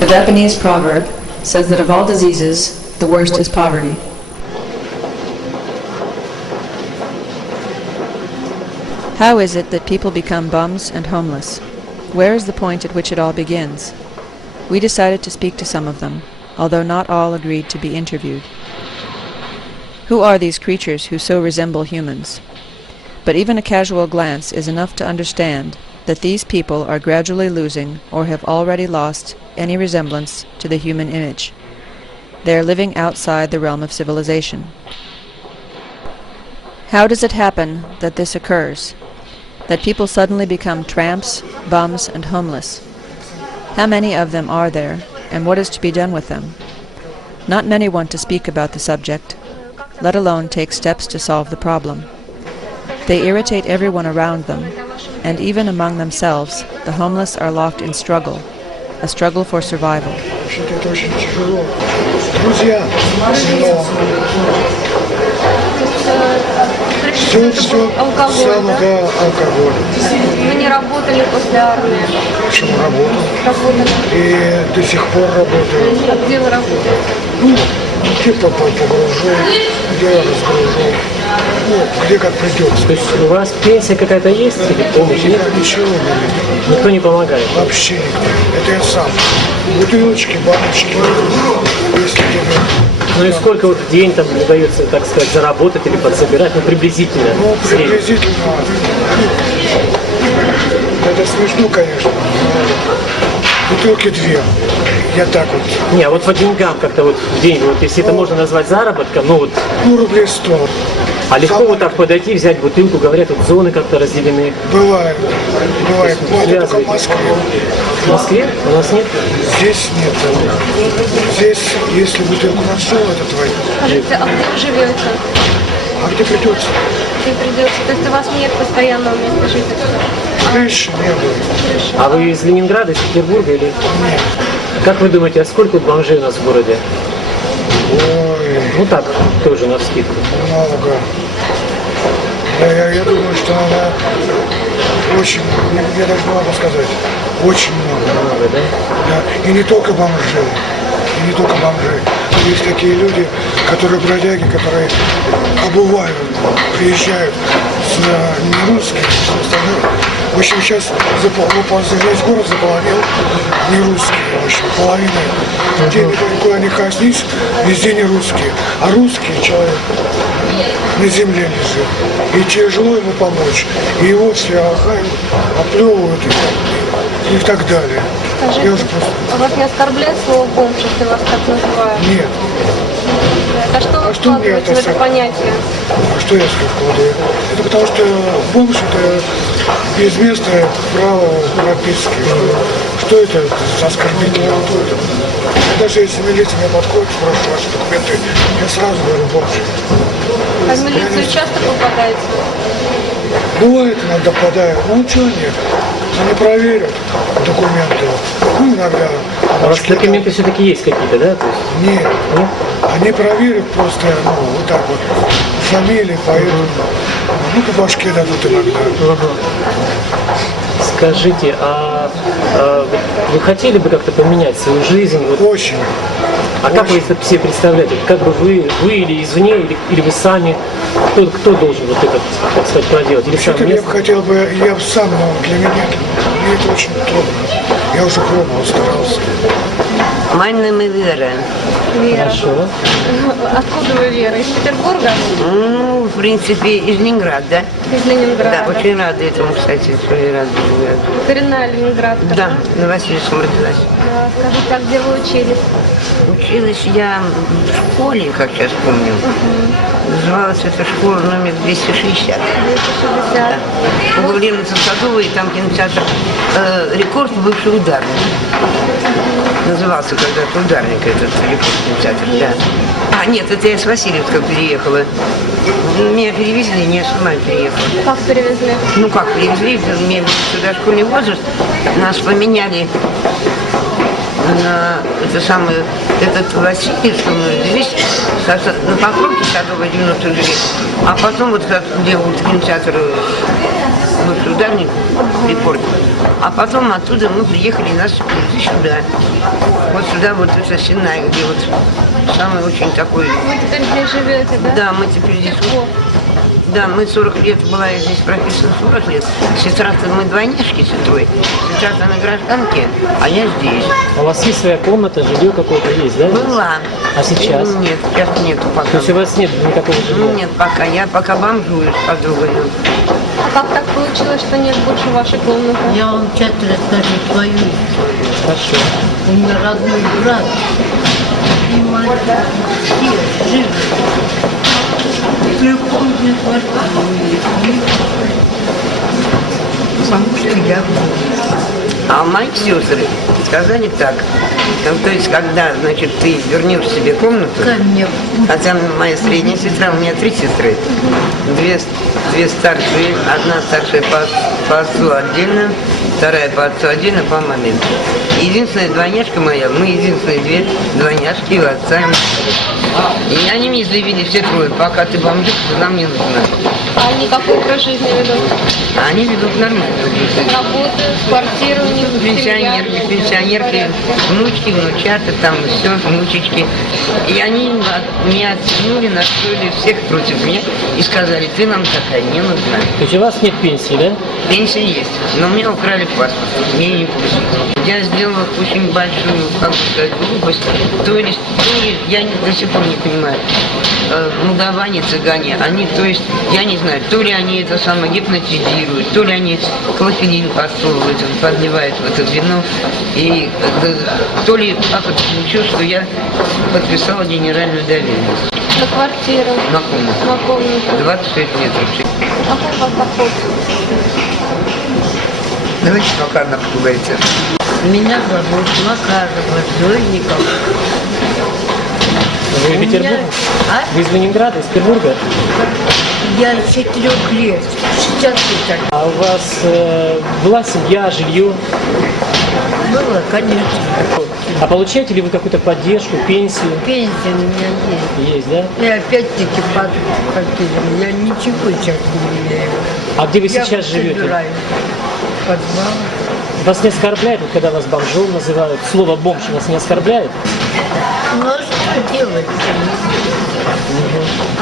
The Japanese proverb says that of all diseases, the worst is poverty. How is it that people become bums and homeless? Where is the point at which it all begins? We decided to speak to some of them, although not all agreed to be interviewed. Who are these creatures who so resemble humans? But even a casual glance is enough to understand that these people are gradually losing or have already lost any resemblance to the human image. They are living outside the realm of civilization. How does it happen that this occurs? That people suddenly become tramps, bums, and homeless? How many of them are there, and what is to be done with them? Not many want to speak about the subject, let alone take steps to solve the problem. They irritate everyone around them, and even among themselves, the homeless are locked in struggle, a struggle for survival. Мы не работали после армии. Почему работал? Работали. И до сих пор работаю. А где вы работаете? Ну, где-то погружу, где разгружу. Ну, где как придется. То есть у вас пенсия какая-то есть или помощь? Нет, ничего нет. Никто не помогает? Вообще никто. Это я сам. Бутылочки, баночки. Если тебе... Ну и сколько вот в день там удается, так сказать, заработать или подсобирать, ну приблизительно? Ну, приблизительно. Это смешно, конечно. Бутылки 2. Я так вот. Не, а вот по деньгам как-то вот в день, вот если это можно назвать заработком, ну вот. Ну, рублей 100. А легко вот так подойти, взять бутылку, говорят, вот зоны как-то разделены. Бывает. Бывает. Но это только в Москве. В Москве? У нас нет? Здесь нет. Здесь, если бутылку нашел, это твоя. Скажите, а где вы живете? А где придется? Где придется? То есть у вас нет постоянного места жительства? Раньше не было. А вы из Ленинграда, из Петербурга или? Нет. Как вы думаете, а сколько бомжей у нас в городе? Ой, Ну так, тоже на вскидку. много. Я думаю, что она очень, я даже не могу сказать, очень много. Много, да? Да. И не только бомжи. И не только бомжи. Есть такие люди, которые бродяги, которые обувают, приезжают с не русских, с остальных. В общем, сейчас весь город заполонил не русские, в общем, половина. Где никуда не коснись, везде не русские. А русский человек на земле лежит. И тяжело ему помочь. И его все охают, оплевывают и так далее. Скажите, вас не оскорбляет слово бомж, если вас так называют? Нет. А что вы вкладываете в это понятие? А что я вкладываю? Это потому что бомж это безместное право прописки. Что это за оскорбительное? Даже если милиция меня подходит, спрашивает ваши документы, я сразу говорю бомж. А в милицию часто попадаете? Бывает, иногда попадаю, ну ничего нет. Они проверят документы. Ну, иногда. А у вас документы все-таки есть какие-то, да? То есть... Нет. Нет. Они проверят просто, ну, вот так вот, фамилии, поэтому, ну, по башке дадут иногда. Скажите, а вы хотели бы как-то поменять свою жизнь? Вот? Очень. А как вы это себе представляете? Как бы вы или извне, или вы сами? Кто должен вот это, так сказать, проделать? Или сам Я бы хотел бы, я бы сам, но для меня мне это очень трудно. Я уже пробовал, старался. Мой нame Вера. Вера. Хорошо. Откуда вы, Вера? Из Петербурга? Ну, в принципе, из Ленинграда. Из Ленинграда. Да, очень рада этому, кстати, очень рада. Коренная ленинградка. Да, на Васильевском родилась. Да, скажите, а где вы учились? Училась я в школе, как сейчас помню. Называлась эта школа номер 260. 260. Угол Ленинца Садовой, и там кинотеатр «Рекорд», бывший ударник. Назывался когда-то ударник этот «Рекорд» кинотеатр, да. А, нет, это я с Васильевска переехала. Меня перевезли, не сама переехала. Как перевезли? Ну как, перевезли, мне был сюда школьный возраст, нас поменяли на это самое, этот Васильевск, здесь, на Покровке Садовой 90 жили, а потом вот где вот кинотеатр бывший ударник, Рекорд, а потом оттуда мы приехали, нас привезли сюда, вот сюда, вот это Синай, где вот самый очень такой... Вы теперь здесь живете, да? Да, мы теперь здесь... Да, мы 40 лет, была я здесь прописана 40 лет. Сестра-то мы двойняшки с сестрой. Сестра-то на гражданке, а я здесь. А у вас есть своя комната, жилье какое-то есть, да? Была. А сейчас? Нет, сейчас нету пока. То есть у вас нет никакого жилья? Нет, пока. Я пока бомжую с подругой. А как так получилось, что нет больше вашей комнаты? Я вам сейчас расскажу свою историю. Хорошо. У меня родной брат и мать все живы. Приходит потому что я А мои сестры сказали так. То есть, когда, значит, ты вернешь себе комнату, ко мне хотя моя средняя сестра, у меня 3 сестры, две старшие, одна старшая по отцу отдельно, вторая по отцу отдельно, по маме. Единственная двойняшка моя, мы единственные 2 двойняшки у отца и матери. И они мне заявили все трое, пока ты бомжик, нам не нужна. А они какой образ жизни ведут? А они ведут нормальную жизнь. Работают, квартиру, у них Пенсионерки, внучки, внучата, там все, внучечки. И они меня оттянули, настроили всех против меня и сказали, ты нам такая не нужна. То есть у вас нет пенсии, да? Пенсия есть, но мне украли паспорт, мне не пустили. Я сделала очень большую, как сказать, глупость. То ли я до сих пор не понимаю, молдаване, цыгане, они, то есть, я не знаю, то ли они это самое гипнотизируют, то ли они клофелин подсовывают, подливают в это вино, и то ли как это получилось, что я подписала генеральную доверенность. на квартиру, На комнату. на комнату. 26 метров. Какой у вас доход? Давайте пока напугайте. меня зовут Макарова Зойников. Вы в Петербурге? А? Вы из Ленинграда, из Петербурга? Я 4 лет, 60 лет. А у вас была семья, жилье? Было, конечно. А получаете ли вы какую-то поддержку, пенсию? Пенсия у меня есть. Есть, да? И опять-таки подкидываю. Я ничего сейчас не имею. А где вы Я сейчас живете? собираю подвал. Вас не оскорбляет, вот когда вас бомжом называют? Слово «бомж» вас не оскорбляет? Ну а что делать?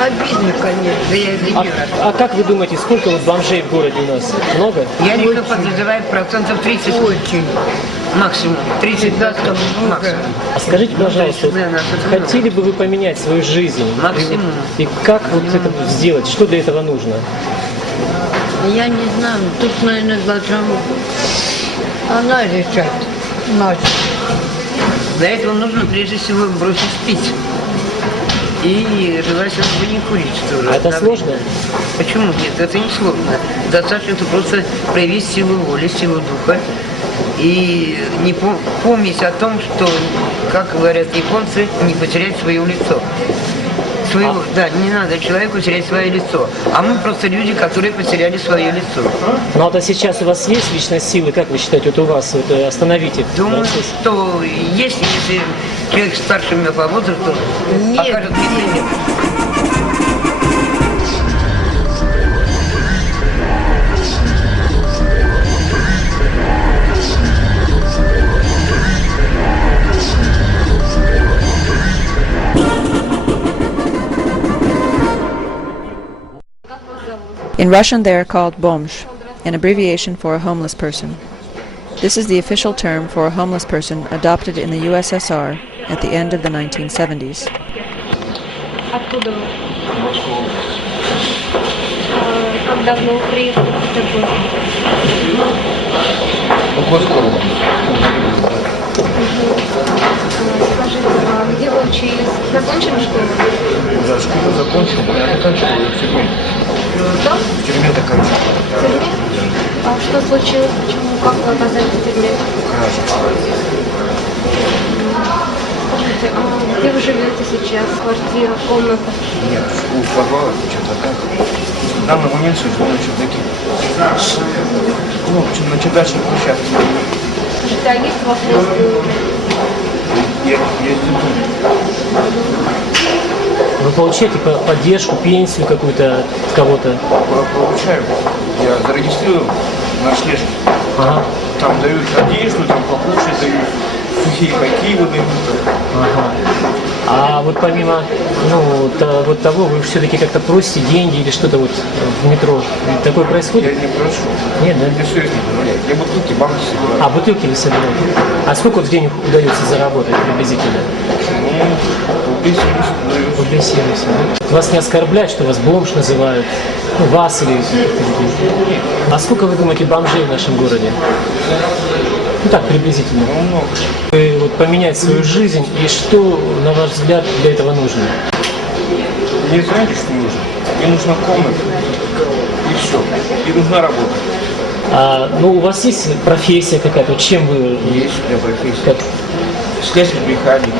Обидно, конечно. А как вы думаете, сколько вот бомжей в городе у нас? Много? Я легко подозреваю процентов 30. Очень. Максимум. 30 да, максимум. А скажите, пожалуйста, Да, нас это хотели бы вы поменять свою жизнь? Максимум. И как вот это сделать? Что для этого нужно? Я не знаю, тут, наверное, должна она решать. Наша. Для этого нужно прежде всего бросить пить. И желательно бы не курить тоже. А это сложно? Почему? Нет, это не сложно. Достаточно просто проявить силу воли, силу духа. И не помнить о том, что, как говорят японцы, не потерять свое лицо. Да, не надо человеку терять свое лицо. А мы просто люди, которые потеряли свое лицо. Ну вот а сейчас у вас есть личность силы, как вы считаете, вот у вас вот, остановите этот Думаю, процесс? что если человек старше меня по возрасту, покажет пример. In Russian they are called bomj, an abbreviation for a homeless person. This is the official term for a homeless person adopted in the USSR at the end of the 1970s. Откуда вы? Как давно приехали в Петербург? Скажите, а где вы учились? закончили школу? Да, школу закончил, я заканчивал ее в тюрьме. Что? В тюрьме заканчивал. В тюрьме? А что случилось? Почему? Как вы оказались в тюрьме? Кража. Скажите, а где вы живете сейчас? Квартира, комната? Нет, в подвалах что-то так. В данный момент живу на чердаке. Ну, на чердачной площадке. Скажите, а есть у вас родственники? Я иду. Вы получаете поддержку, пенсию какую-то от кого-то? Получаю. Я зарегистрирован на слежке. Ага. Там дают одежду, там покушать дают, сухие пайки выдают. Ага. А вот помимо вот того, вы все-таки как-то просите деньги или что-то вот в метро? Такое Я происходит? не прошу. Нет, да? Мне все это не позволяет. Я бутылки, банки собираю. А бутылки вы собираете? А сколько вот в день удается заработать приблизительно? Ну, рублей 70 дают. Рублей 70, да? Вас не оскорбляют, что вас бомж называют? Ну, вас или... А сколько вы думаете бомжей в нашем городе? Ну так, приблизительно. Ну, много. Вот поменять свою жизнь, и что, на ваш взгляд, для этого нужно? Мне знаете, что нужно? Мне нужна комната. И все. И нужна работа. Ну, у вас есть профессия какая-то? Вот чем вы... Есть у меня профессия. Как? Слесарь механик.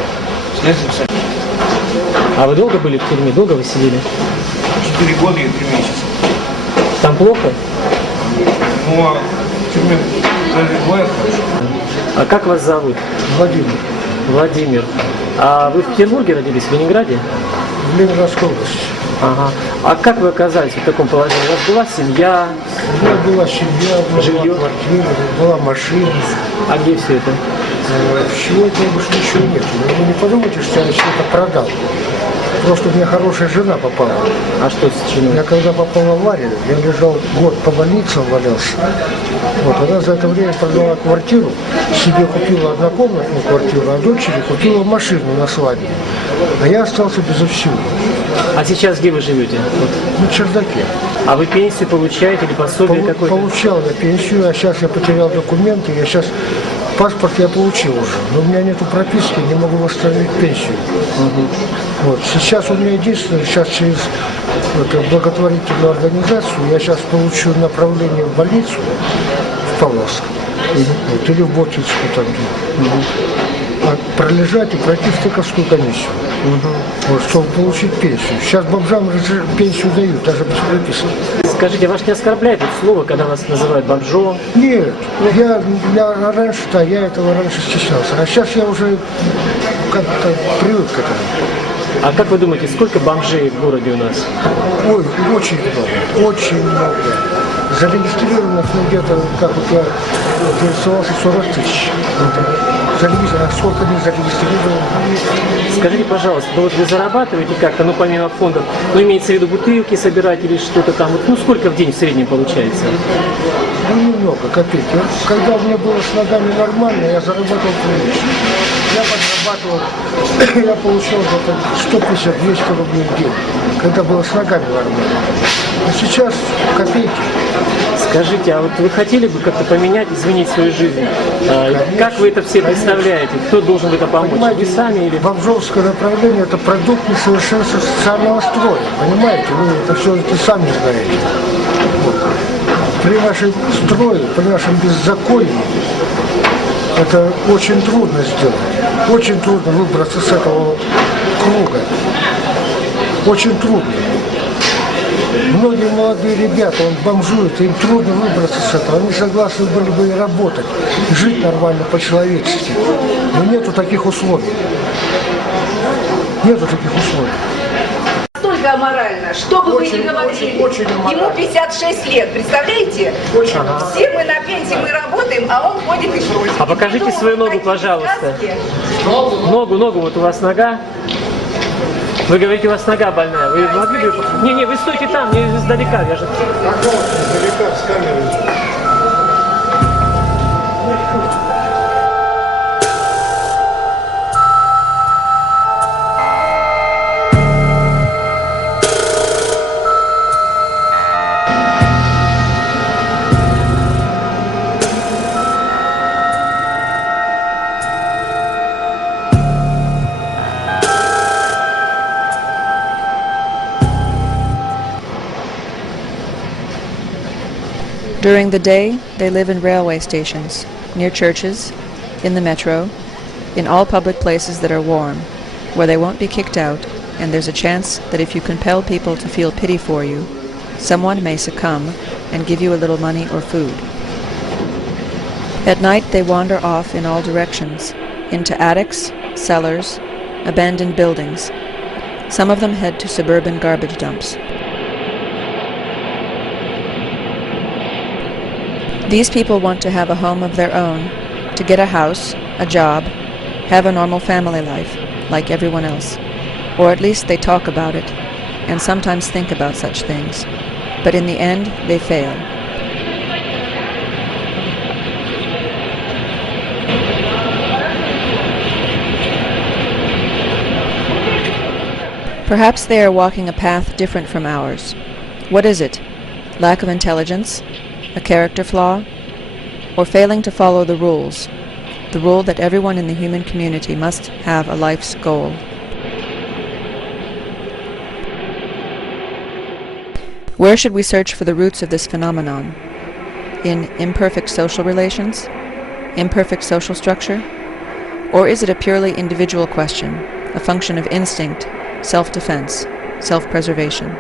Слесарь сантехник. А вы долго были в тюрьме? Долго вы сидели? 4 года и 3 месяца. Там плохо? Ну, а в тюрьме даже бывает хорошо. А как вас зовут? Владимир, Владимир. А вы в Петербурге родились, в Ленинграде? в Ленинградской области. Ага. А как вы оказались в таком положении? У вас была семья? У меня была семья, у меня Жилье? была квартира, была машина. А где все это? Всего этого больше ничего нет. Вы не подумайте, что я что-то продал. Просто у меня хорошая жена попала. А что с женой? Я когда попал в аварию, я лежал год по больницам, валялся. Вот, она за это время продала квартиру, себе купила однокомнатную квартиру, а дочери купила машину на свадьбу. А я остался безо всего. А сейчас где вы живете? Вот. На чердаке. А вы пенсию получаете или пособие какое-то? Получал я пенсию, а сейчас я потерял документы, я сейчас паспорт я получил уже, но у меня нету прописки, не могу восстановить пенсию. Вот. Сейчас у меня единственное, сейчас через благотворительную организацию я сейчас получу направление в больницу в Павловск, вот, или в Ботинскую там. А пролежать и пройти стыковскую комиссию, вот, чтобы получить пенсию. Сейчас бомжам же пенсию дают, даже без прописки. Скажите, вас не оскорбляет это слово, когда вас называют бомжом? Нет, я раньше-то, я этого раньше стеснялся, а сейчас я уже как-то привык к этому. А как вы думаете, сколько бомжей в городе у нас? Ой, очень много, очень много. Зарегистрировано где-то, как вот я интересовался, 40 тысяч. А сколько не зарегистрировано? Скажите, пожалуйста, ну вот вы зарабатываете как-то, ну помимо фондов, ну имеется в виду бутылки собирать или что-то там, вот, ну сколько в день в среднем получается? Ну немного, копейки. Вот, когда у меня было с ногами нормально, я зарабатывал прилично. Я подрабатывал, я получал где-то 150-200 рублей в день, когда было с ногами нормально. А сейчас копейки. Скажите, а вот вы хотели бы как-то поменять, изменить свою жизнь? Как вы это все представляете? Кто должен в это помочь? Понимаете, Вы сами или... бомжовское направление – это продукт несовершенства социального строя. Понимаете? Вы это все это сами знаете. Вот. При нашем строе, при нашем беззаконии это очень трудно сделать. Очень трудно выбраться с этого круга. Очень трудно. Многие молодые ребята, он бомжует, им трудно выбраться с этого. Они согласны были бы и работать, и жить нормально по-человечески. Но нету таких условий. Нету таких условий. Настолько аморально, что бы вы ни говорили, очень ему 56 лет, представляете? Все мы на пенсии, мы работаем, а он ходит и просит. А покажите свою ногу, пожалуйста. Ногу, вот у вас нога. Вы говорите, у вас нога больная. Вы могли бы... Не, вы стойте там, не издалека. Я же... Издалека, с камерой. During the day, they live in railway stations, near churches, in the metro, in all public places that are warm, where they won't be kicked out, and there's a chance that if you compel people to feel pity for you, someone may succumb and give you a little money or food. At night they wander off in all directions, into attics, cellars, abandoned buildings. Some of them head to suburban garbage dumps. These people want to have a home of their own, to get a house, a job, have a normal family life, like everyone else. Or at least they talk about it, and sometimes think about such things. But in the end, they fail. Perhaps they are walking a path different from ours. What is it? Lack of intelligence? A character flaw? Or failing to follow the rules? The rule that everyone in the human community must have a life's goal. Where should we search for the roots of this phenomenon? In imperfect social relations? Imperfect social structure? Or is it a purely individual question, a function of instinct, self-defense, self-preservation?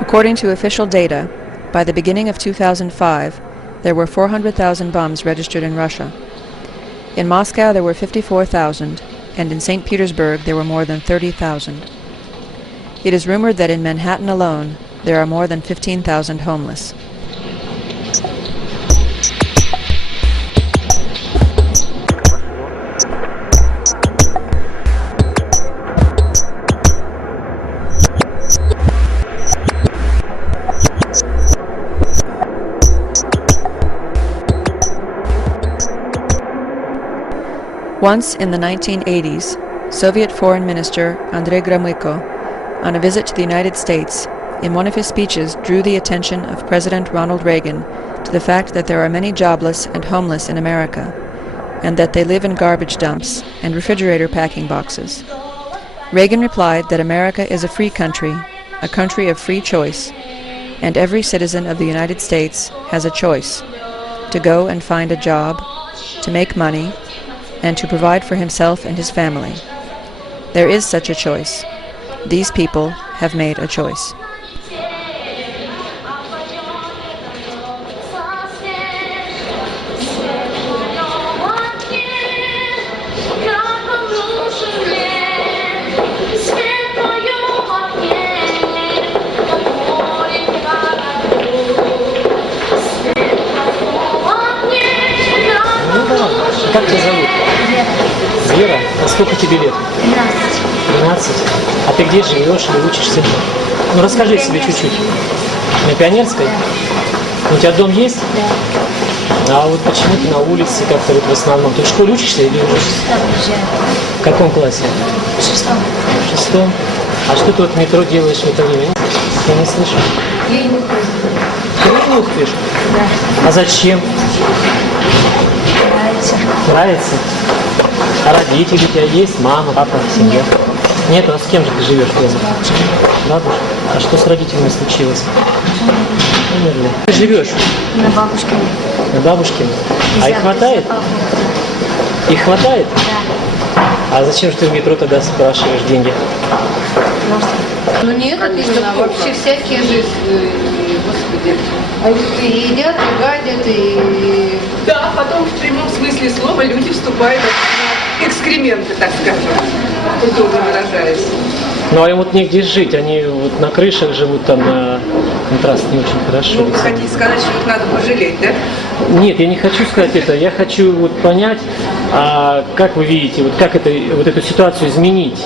According to official data, by the beginning of 2005, there were 400,000 bums registered in Russia. In Moscow there were 54,000, and in St. Petersburg there were more than 30,000. It is rumored that in Manhattan alone there are more than 15,000 homeless. Once in the 1980s, Soviet Foreign Minister Andrej Gromyko, on a visit to the United States, in one of his speeches drew the attention of President Ronald Reagan to the fact that there are many jobless and homeless in America, and that they live in garbage dumps and refrigerator packing boxes. Reagan replied that America is a free country, a country of free choice, and every citizen of the United States has a choice to go and find a job, to make money, and to provide for himself and his family. There is such a choice. These people have made a choice. Как тебя зовут? Вера. А сколько тебе лет? 12. А ты где живешь или учишься? Ну расскажи себе чуть-чуть. На Пионерской? У тебя дом есть? Да. А вот почему ты на улице как-то вот в основном? Ты в школе учишься или учишься? В каком классе? В 6. В 6. А что ты вот в метро делаешь в это время? Я не слышу. Я и не ухожу. Ты не успеешь? Да. А зачем? Нравится. Нравится? А родители у тебя есть? Мама, папа, семья? Нет. Нет, а с кем же ты живешь дома? Бабушка. А что с родителями случилось? Умерли. Ты живешь? На бабушке. На бабушке? А их хватает? Их хватает? Да. А зачем же ты в метро тогда спрашиваешь деньги? Ну нет, это вообще всякие же, господи, и едят, и гадят, и... Да, потом в прямом смысле слова люди вступают в экскременты, так скажем, культурно выражаясь. Ну а им вот негде жить, они вот на крышах живут, там на контраст не очень хорошо. Ну, вы хотите сказать, что их надо пожалеть, да? Нет, я не хочу сказать это, я хочу вот понять, как вы видите, вот как эту ситуацию изменить.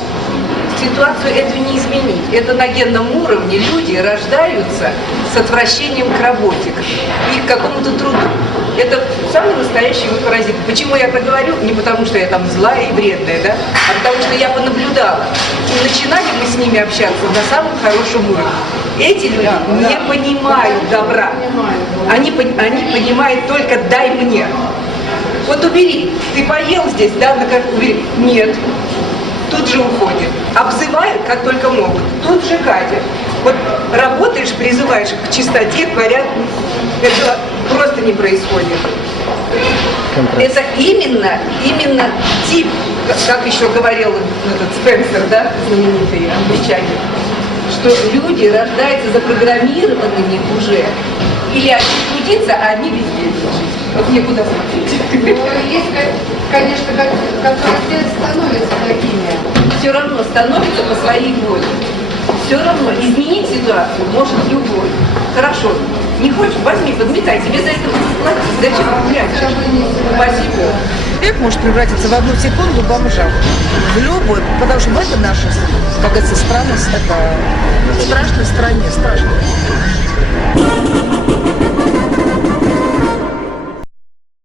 Ситуацию эту не изменить. Это на генном уровне люди рождаются с отвращением к работе и к какому-то труду. Это самый настоящий вот паразит. Почему я это говорю? Не потому, что я там злая и вредная, да? А потому, что я понаблюдала. И начинали мы с ними общаться на самом хорошем уровне. Эти люди не понимают добра. Они понимают только «дай мне». Вот убери. Ты поел здесь, да, убери. Нет. Тут же уходят. Обзывают, как только могут. Тут же гадят. Вот работаешь, призываешь к чистоте, к порядку. Это просто не происходит. Это именно тип, как еще говорил этот Спенсер, да, знаменитый англичанин, что люди рождаются запрограммированными уже. Или одни трудиться, а одни бездельничать. Вот некуда смотреть. Ну, есть, конечно, которые становятся такими. Все равно становится по своей воле. Все равно изменить ситуацию может любой. Хорошо, не хочешь, возьми, подметай, тебе за это будут платить. Зачем прячешь? Спасибо. Человек может превратиться в одну секунду в бомжа. В любой, потому что это наша, как говорится, странность такая. В страшной стране, страшно.